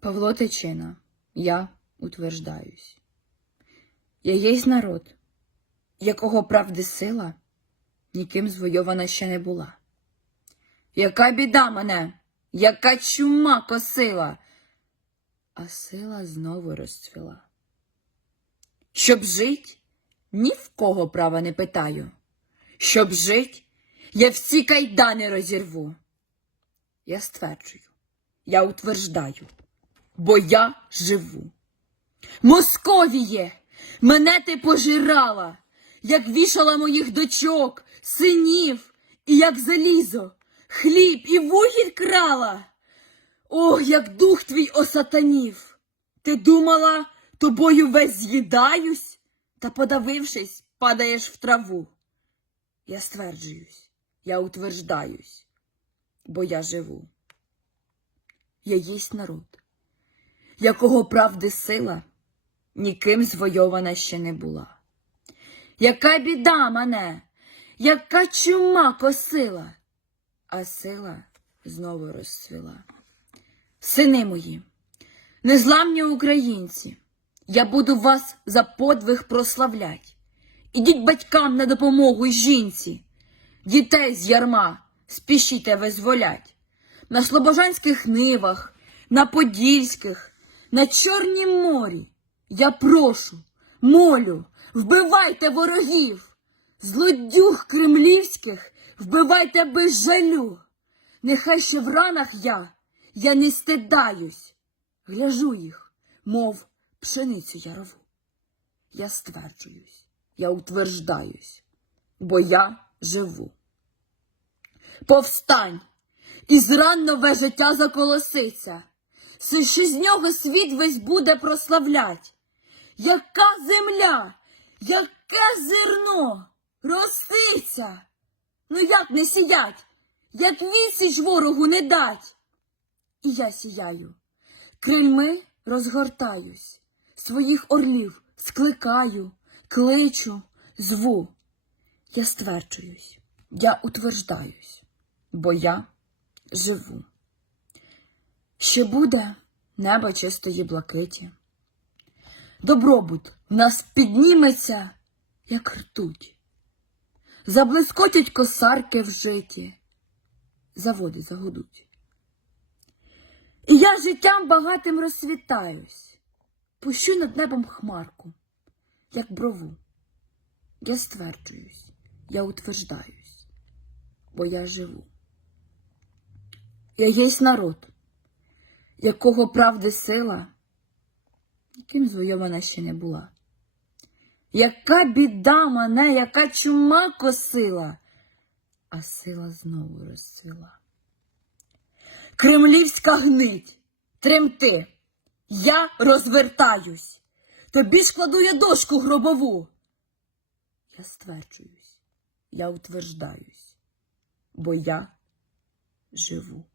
Павло Тичина, я утверждаюсь. Я єсть народ, якого правди сила ніким звойована ще не була. Яка біда мене, яка чума косила, а сила знову розцвіла. Щоб жить, ні в кого права не питаю. Щоб жить, я всі кайдани розірву. Я стверджую, я утверждаю, бо я живу. Московіє, мене ти пожирала, як вішала моїх дочок, синів, і як залізо, хліб і вугіль крала. Ох, як дух твій осатанів. Ти думала, тобою весь з'їдаюсь, та, подавившись, падаєш в траву. Я стверджуюсь, я утверждаюсь, бо я живу. Я єсть народ, якого правди сила ніким звойована ще не була. Яка біда мене, яка чума косила, а сила знову розцвіла. Сини мої, незламні українці, я буду вас за подвиг прославлять. Ідіть батькам на допомогу й жінці, дітей з ярма спішіте визволять. На слобожанських нивах, на Подільських, на Чорнім морі. Я прошу, молю, вбивайте ворогів, злодюг кремлівських вбивайте без жалю. Нехай ще в ранах я, я не стидаюсь, гляжу їх, мов пшеницю ярову. Я стверджуюсь, я утверждаюсь, бо я живу. Повстань, і зран нове життя заколоситься, що з нього світ весь буде прославлять. Яка земля, яке зерно, роситься. Ну як не сіять, як відсіч ворогу не дать. І я сіяю, крильми розгортаюсь, своїх орлів скликаю, кличу, зву. Я стверджуюсь, я утверждаюсь, бо я живу. Ще буде небо чистої блакиті. Добробут в нас підніметься, як ртуть. Заблискотять косарки в житі, заводи загудуть. І я життям багатим розсвітаюсь, пущу над небом хмарку, як брову. Я стверджуюсь, я утверждаюсь, бо я живу. Я єсть народ, якого правди сила, яким звойована ще не була. Яка біда мене, яка чума косила, а сила знову розцвіла. Кремлівська гнить, тремти, я розвертаюсь, тобі ж кладу я дошку гробову. Я стверджуюсь, я утверждаюсь, бо я живу.